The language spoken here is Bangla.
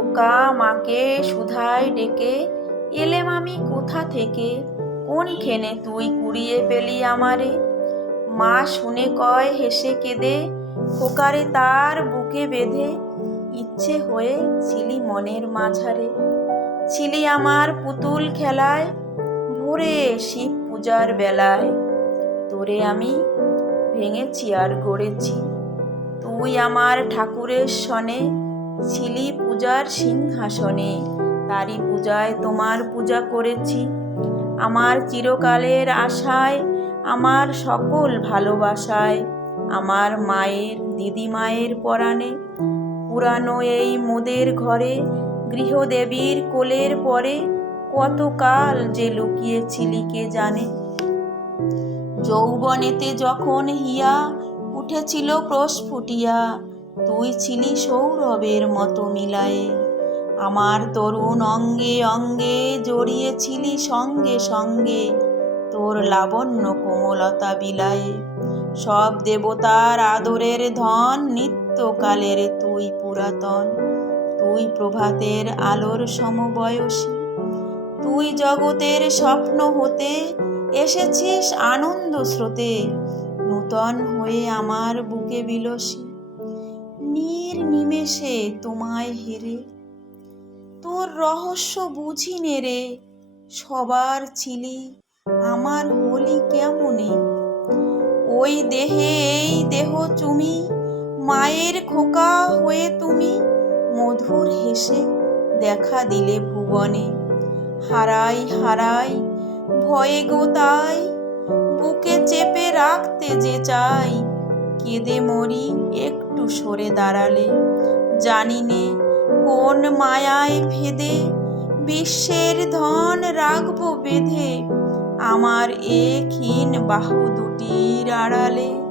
খোকা মাকে সুধায় ডেকে এলেম আমি কোথা থেকে? কোন খেনে তুই কুড়িয়ে পেলি আমারে? মা শুনে কয় হেসে কেঁদে, খোকারে তার বুকে বেঁধে, ইচ্ছে হয়ে ছিলি মনের মাঝারে। ছিলি আমার পুতুল খেলায়, ভোরে শিব পূজার বেলায়। তোরে আমি ভেঙেছি আর গড়েছি। তুই আমার ঠাকুরের সনে ছিলি পূজার সিংহাসনে। তারি পূজায় তোমার পূজা করেছি। আমার চিরকালের আশায়, আমার সকল ভালোবাসায়, আমার মায়ের দিদি মায়ের পরাণে। পুরানো এই মোদের ঘরে, গৃহদেবীর কোলের পরে, কতকাল যে লুকিয়েছিলি কে জানে। যৌবনেতে যখন হিয়া উঠেছিল প্রস্ফুটিয়া তুই ছিলি সৌরভের মতো মিলায়ে। আমার তরুণ অঙ্গে অঙ্গে জড়িয়েছিলি সঙ্গে সঙ্গে তোর লাবণ্য কোমলতা বিলায়ে। সব দেবতার আদরের ধন নিত্যকালের তুই পুরাতন। তুই প্রভাতের আলোর সমবয়সী। তুই জগতের স্বপ্ন হতে এসেছিস আনন্দ স্রোতে। নূতন হয়ে আমার বুকে বিলসী। নিমেষে তোমায় হেরে। তোর রহস্য বুঝি নে রে, সবার ছিলি আমার হলি কেমনে? ওই দেহে, এই দেহ চুমি, মায়ের খোকা হয়ে তুমি মধুর হেসে দেখা দিলে ভুবনে। হারাই হারাই, ভয়ে গো তাই বুকে চেপে রাখতে যে চাই কেঁদে মরি, একটু সরে দাঁড়ালে। জানি নে, কোন মায়ায় ভেদে বিশ্বের ধন রাখব বেঁধে। আমার এ ক্ষীণ বাহু দুটির আড়ালে।